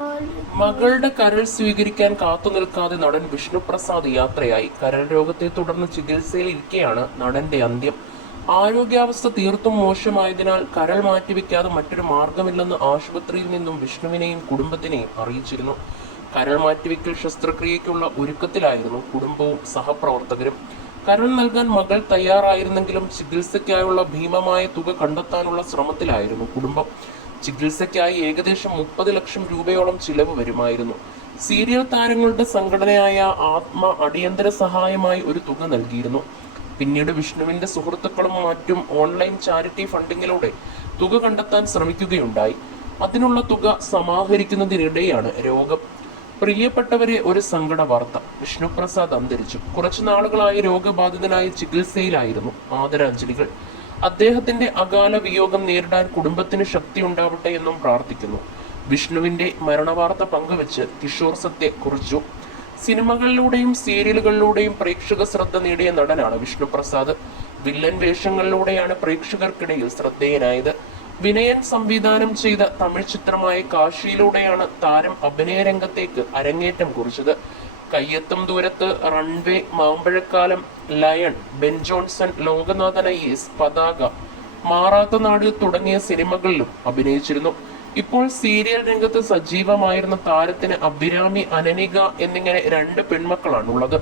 മകളുടെ കരൾ സ്വീകരിക്കാൻ കാത്തുനിൽക്കാതെ നടൻ വിഷ്ണുപ്രസാദ് യാത്രയായി. കരൾ രോഗത്തെ തുടർന്ന് ചികിത്സയിൽ ഇരിക്കെയാണ് നടന്റെ അന്ത്യം. ആരോഗ്യാവസ്ഥ തീർത്തും മോശമായതിനാൽ കരൾ മാറ്റിവെക്കാതെ മറ്റൊരു മാർഗമില്ലെന്ന് ആശുപത്രിയിൽ നിന്നും വിഷ്ണുവിനെയും കുടുംബത്തിനെയും അറിയിച്ചിരുന്നു. കരൾ മാറ്റിവെക്കൽ ശസ്ത്രക്രിയയ്ക്കുള്ള ഒരുക്കത്തിലായിരുന്നു കുടുംബവും സഹപ്രവർത്തകരും. കരൾ നൽകാൻ മകൾ തയ്യാറായിരുന്നെങ്കിലും ചികിത്സയ്ക്കായുള്ള ഭീമമായ തുക കണ്ടെത്താനുള്ള ശ്രമത്തിലായിരുന്നു കുടുംബം. ചികിത്സയ്ക്കായി ഏകദേശം 30 ലക്ഷം രൂപയോളം ചിലവ് വരുമായിരുന്നു. സീരിയൽ താരങ്ങളുടെ സംഘടനയായ ആത്മ അടിയന്തര സഹായമായി ഒരു തുക നൽകിയിരുന്നു. പിന്നീട് വിഷ്ണുവിന്റെ സുഹൃത്തുക്കളും മറ്റും ഓൺലൈൻ ചാരിറ്റി ഫണ്ടിങ്ങിലൂടെ തുക കണ്ടെത്താൻ ശ്രമിക്കുകയുണ്ടായി. അതിനുള്ള തുക സമാഹരിക്കുന്നതിനിടെയാണ് രോഗം. പ്രിയപ്പെട്ടവരെ, ഒരു സങ്കട വാർത്ത. വിഷ്ണുപ്രസാദ് അന്തരിച്ചു. കുറച്ചു നാളുകളായി രോഗബാധിതനായി ചികിത്സയിലായിരുന്നു. ആദരാഞ്ജലികൾ. അദ്ദേഹത്തിന്റെ അകാല വിയോഗം നേരിടാൻ കുടുംബത്തിന് ശക്തിയുണ്ടാവട്ടെ എന്നും പ്രാർത്ഥിക്കുന്നു. വിഷ്ണുവിന്റെ മരണവാർത്ത പങ്കുവച്ച് കിഷോർ സത്യ കുറിച്ചു. സിനിമകളിലൂടെയും സീരിയലുകളിലൂടെയും പ്രേക്ഷക ശ്രദ്ധ നേടിയ നടനാണ് വിഷ്ണുപ്രസാദ്. വില്ലൻ വേഷങ്ങളിലൂടെയാണ് പ്രേക്ഷകർക്കിടയിൽ ശ്രദ്ധേയനായത്. വിനയൻ സംവിധാനം ചെയ്ത തമിഴ് ചിത്രമായ കാശിയിലൂടെയാണ് താരം അഭിനയ രംഗത്തേക്ക് അരങ്ങേറ്റം കുറിച്ചത്. കയ്യെത്തും ദൂരത്ത്, റൺവേ, മാമ്പഴക്കാലം, ലയൺ, ബെൻ ജോൺസൺ, ലോകനാഥൻ IAS, പതാക, മാറാത്ത നാട് തുടങ്ങിയ സിനിമകളിലും അഭിനയിച്ചിരുന്നു. ഇപ്പോൾ സീരിയൽ രംഗത്ത് സജീവമായിരുന്ന താരത്തിന് അഭിരാമി, അനനിക എന്നിങ്ങനെ 2 പെൺമക്കളാണുള്ളത്.